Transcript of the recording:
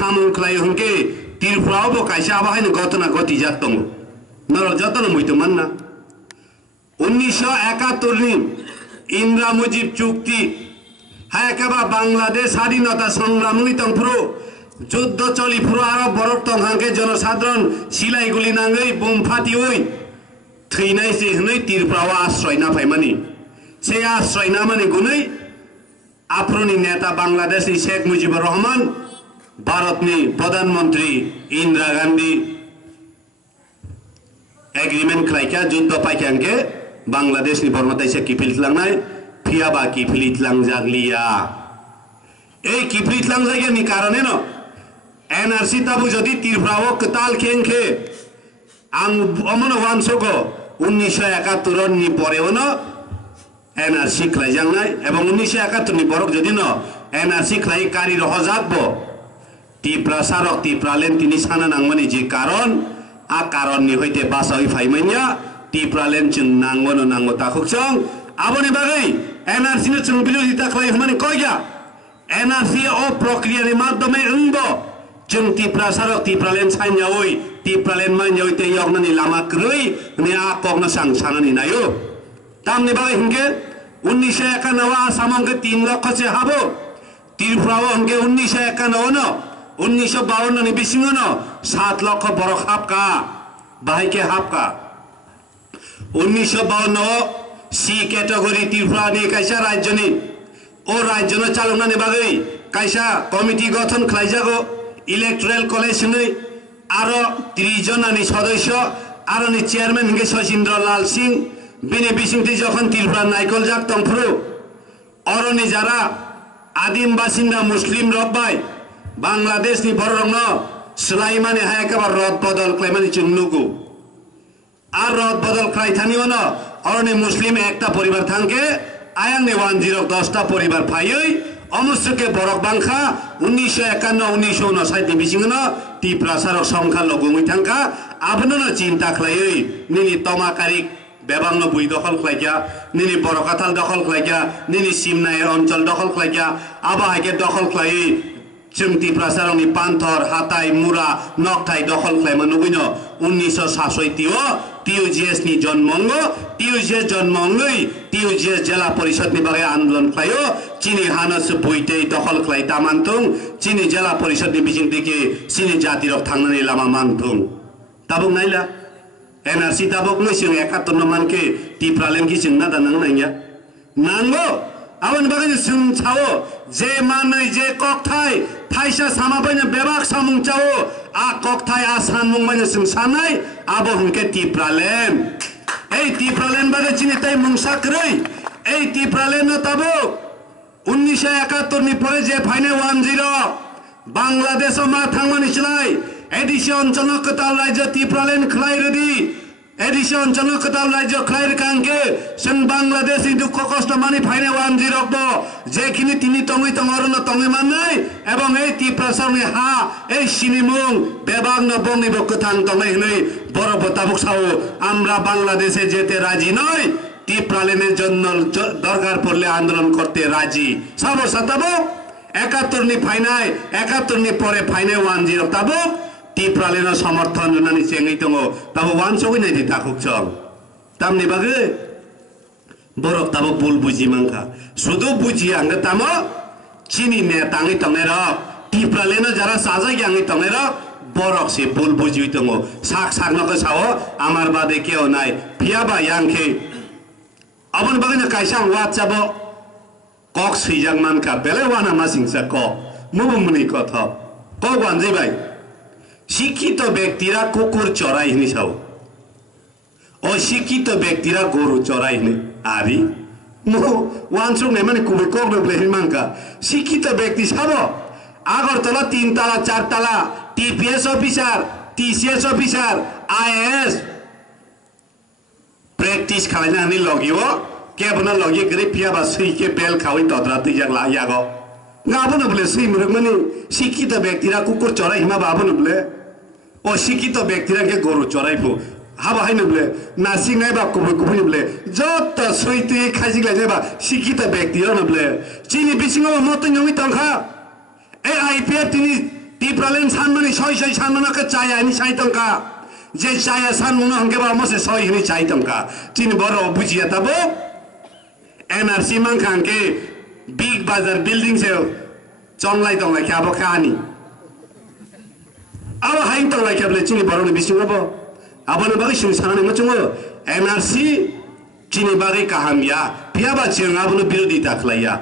samung klai hungke tirfrao bo kaisa abahain gotona goti jattongo nor jatona muito manna 1971 ni Indira Mujib চুক্তি হ্যাঁ কেবা বাংলাদেশ স্বাধীনতা সংগ্রামী তংফুরো যুদ্ধ চলি ফুরো আরো বরফ তংহাঙ্কে জনসাধারণ সিলাইগুলি নাঙ্গै বোম ফাটি ওই থৈনাই সে হनै তীরপ্রাও আশ্রয় না পাইমানি সে আশ্রয় না মানে গুनै আফ্রনি নেতা বাংলাদেশি শেখ মুজিবুর রহমান ভারতনি প্রধানমন্ত্রী ইন্দিরা গান্ধী এগ্রিমেন্ট খাইকা যুদ্ধ পাইকাঙ্কে বাংলাদেশনি বর্মতাইসে কিফিলতলাংনাই ফিয়াবা কিফিলিতলাং জাগলিয়া এই কিফিলিতলাং জায়গানি কারণে ন এনআরসি তাবু যদি তীরপ্রাও কতাল খেংখে আং অমন ওয়ানসগো 1971 নি পরেও ন এনআরসি খাইজাংনাই এবং 1971 নি পরক যদি ন এনআরসি খাই কারি রহজাতবো তীব্রা সারক তীব্রালেন তিনি সানা নাংমানি যে কারণ আ কারণ নি হইতে বাসাই ফাইমাইয়া তীব্রালেন চুং নাংগনো নাংগো তাখুকসং আবনি বাগৈ এনআরসি নে চুং বিরোধিতা খাই হমানি কইয়া এনআরসি ও প্রক্রিয়ার মাধ্যমে উংবো চুং তীব্রা সারক তীব্রালেন সাইnya ওই তীব্রালেন মাইnya ওইতে ইয়গনানি লামা ক্রই নে আ কগনা সাং সানানি নাইও তামনি বাগৈ হিংকে 1991 আসামকে 3 লক্ষ সে হাবো তীব্রাও হংকে 1991 ন 1952 ni bisingo no 7 লক্ষ বড় হাপকা বাহিকে হাপকা 1952 সি ক্যাটাগরি ত্রিপুরা নি কাইসা রাজ্যনি ও রাজ্য ন চালনানি বাগৈ কাইসা কমিটি গঠন খাইজাগো ইলেকট্রাল কলেজ নি আরো 30 জনানি সদস্য আরো নি চেয়ারম্যান হিংকে শশীন্দ্র লাল সিং বিনে বিসিংতি যখন ত্রিপুরা নাইকল জাক তংফ্রু অরনি যারা আদিম বাসিন্দা মুসলিম রব্বাই বাংলাদেশ নি বরং সুলাইমানি হায়কাবার রদ বদল ক্লাইমানি চুন্নুগু আর রদ বদল ক্রাইথানিও ন অরনি মুসলিম একটা পরিবার থাঙ্কে আয়াংনি 10টা পরিবার ফাইই অমুসকে বরক বাংখা 1951 1959 নি বিসিংন ত্রিপুরা সারক সংখ্যা লগুই থাঙ্কা আবনো ন চিন্তা খাইই নিনি তমাকারিক বেবাংনো বুই দখল খাইয়া নিনি বড়কাতাল দখল খাইয়া নিনি সিমনাই অঞ্চল দখল খাইয়া আবাহাকে দখল খাই जों ত্রিপুরা সারংনি পান্থর হাতাই মুরা নকথাই দখল খাইমা নুগুইন 1967 টিউজিএস নি জন্মঙ্গ টিউজিএস জন্মঙ্গই টিউজিএস জেলা পরিষদ নি বাগে আন্দোলন খাইও চিনি হানস বুইতেই দখল খাই তামানতুং চিনি জেলা পরিষদ নি বিজিং দিকে চিনি জাতির থাংনানি লামা মানতুং তাবুক নাইলা এনআরসি তাবুক নই जों 71 মানকে ত্রিপুরালেন কি जों নাদা নাং নাইয়া নাঙ্গো আवन বাগে जों ছাও যে মাनै যে ককথাই थाइसा सामाबायनो बेबाक सामुं चाओ आ ककथाय आ सानमुं बायनो जों सानाय आबो हुंके टिप्रालेन এই টিপ্রালেন বাগে চিনি তাই মুংসাকরই এই টিপ্রালেন তাবো 1971 নি পরে যে ফাইনে 10 বাংলাদেশ মা থাংমানি চলাই এডিশন অঞ্চল কতাল রাজ্য টিপ্রালেন খলাই রেডি এডিশন অঞ্চল কতাল রাজ্য খলাইর কাঙ্কে जों বাংলাদেশ দুঃখ কষ্ট মানি ফাইনে 10 ব যেখিনি তিনি তঙ্গই তঙ্গরন তঙ্গই মাননাই এবং এই ত্রিপুরা সারংনি হা এই সিনিমুং বেবাংন বংনি বকথাং তঙ্গই হই বড় বতাবক সাও আমরা বাংলাদেশে যেতে রাজি নই ত্রিপুরালেনের জন্য দরকার পড়লে আন্দোলন করতে রাজি সাবো সাতাবো 71 নি ফাইনাই 71 নি পরে ফাইনে 10 তাবো ত্রিপুরালেন সমর্থন নানি চেঙ্গই দङ তাবো 1 সগই নাই দিতাখুক চল তামনি বাগে বরক তাবো বুল বুঝি মাংখা শুধু বুঝি আঙ্গে তামো চিনি নে তাঙ্গি তঙের ত্রিপুরালেন যারা সাজাই আঙ্গি তঙের বরক সে বুল বুঝি দङ সাক সাক নকে সাও আমার বাদে কেউ নাই ফিয়াবা ইয়াংখে আবন বাগে না কাইসা ওয়াটসঅ্যাপ কক সুইজাং মানকা বেলে ওয়ানা মাসিংসা ক মুবুমনি কথা ক গানজি ভাই শিক্ষিত ব্যক্তিরা কুকুর চড়াই নি সাও অশিক্ষিত ব্যক্তিরা গরু চড়াই নি আরি মো ওয়ানসুং নে মানে কুবে কক বলে হিমাঙ্কা শিক্ষিত ব্যক্তি সাবো আগরতলা 3 তলা 4 তলা TPS officer TCS officer IAS practice খালাইনা নি লগিও কেবনা লগি গরে পিয়াবা সুইকে বেল খাওই তদ্রা তুই জাগলা ইয়াগো গাবনো বলে সুই মুরগ মানে শিক্ষিত ব্যক্তিরা কুকুর চড়াই হিমা বাবনো বলে অশিক্ষিত ব্যক্তিরা কে গরু চড়াইবো হাবা হাইনো বলে নাসিং নাইবা কুবুই কুবুই বলে যত সুই তুই খাইজিগলাই যাবা শিক্ষিত ব্যক্তিরা না বলে চিনি বিসিংও মত নমি তংখা এই আইপিএফ তিনি টিপ্রালেন সানমানি ছয় ছয় সানমানাকে চাই আইনি 60 টঙ্কা যে চাই সানমুনা হংকে বা মসে ছয় হিনি 60 টঙ্কা তিনি বড় বুঝিয়া তাবো এনআরসি মাংখানকে বিগ বাজার বিল্ডিং সে চংলাই টংলাই খাবো খানি আবার হাইন টংলাই খাবলে চিনি বড় বিসিং হবো আবার বাকি সিং সানানি মচুং এনআরসি চিনি বাকি কাহামিয়া পিয়াবা চিং আবনো বিরোধিতা খালাইয়া